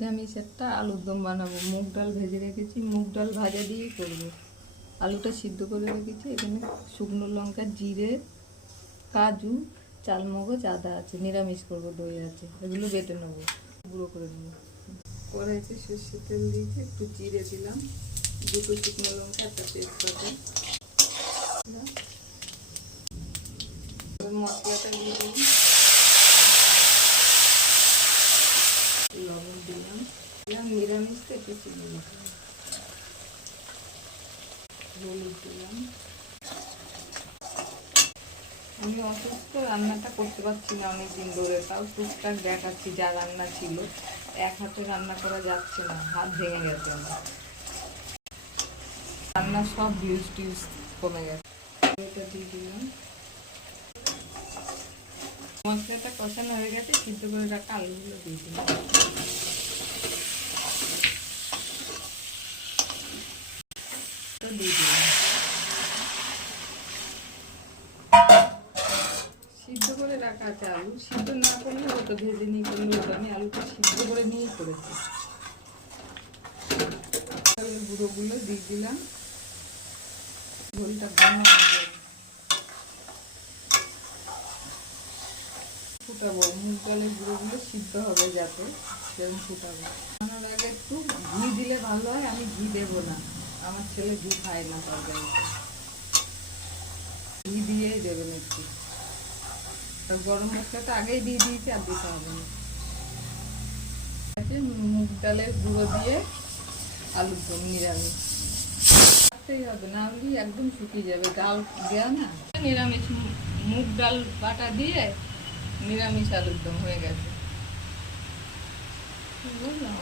নিরামিষ একটা আলুর দম বানাবো। মুগ ডাল ভেজে রেখেছি, মুগ ডাল ভাজা দিয়েই করবো। আলুটা সিদ্ধ করে রেখেছি। এখানে শুকনো লঙ্কা, জিরে, কাজু, চালমগজ, আদা আছে। নিরামিষ করবো, দই আছে, এগুলো বেটে নেবো, গুঁড়ো করে নেবো। কড়াইতে সর্ষের তেল দিয়েছি, একটু জিরে দিলাম, দুটো শুকনো লঙ্কা, একটা তেজপাতা। মশলাটা দিয়ে দিলাম, লবণ দিলাম, নিরামিষটা একটু চিনি দিলাম, হলুদ দিলাম। আমি অসুস্থ, রান্নাটা করতে পারছি না অনেকদিন ধরে, তাও টুকটাক দেখাচ্ছি যা রান্না ছিল। এক হাতে রান্না করা যাচ্ছে না, হাত ভেঙে গেছে আমার। রান্নার সব ভিউজ টিউজ কমে গেছে। এটা দিয়ে দিলাম, মশলাটা কষানো হয়ে গেছে, সিদ্ধ করে রাখা আলুগুলো দিয়ে দিলাম। দিয়ে দিলাম, সিদ্ধ করে রাখা আছে আলু। সিদ্ধ না করলে ওটা ভেজে নিয়ে করলে ওটা, আমি আলুটা সিদ্ধ করে নিয়েই করেছি। গুঁড়োগুলো দিয়ে দিলাম, ঝোলটা ঘন হবে। ফুটাবো, মুগ ডালের গুঁড়োগুলো সিদ্ধ হবে যাতে, সেরকম ফুটাবো। বানানোর আগে একটু ঘি দিলে ভালো হয়, আমি ঘি দেবো না, আমার ছেলে ঘি খায় না তরকারিতে। ঘি দিয়েই দেবেন একটু। গরম মশলাটা আগেই দিয়ে দিয়েছি, আর দিতে হবে না। মুগ ডালের গুঁড়ো দিয়ে আলুর দম নিরামিষ রাখতেই হবে, না হলে একদম শুকিয়ে যাবে। ডাল দেওয়া না, নিরামিষ মুগ ডাল বাটা দিয়ে নিরামিষ আলুর দম হয়ে গেছে, বুঝলাম।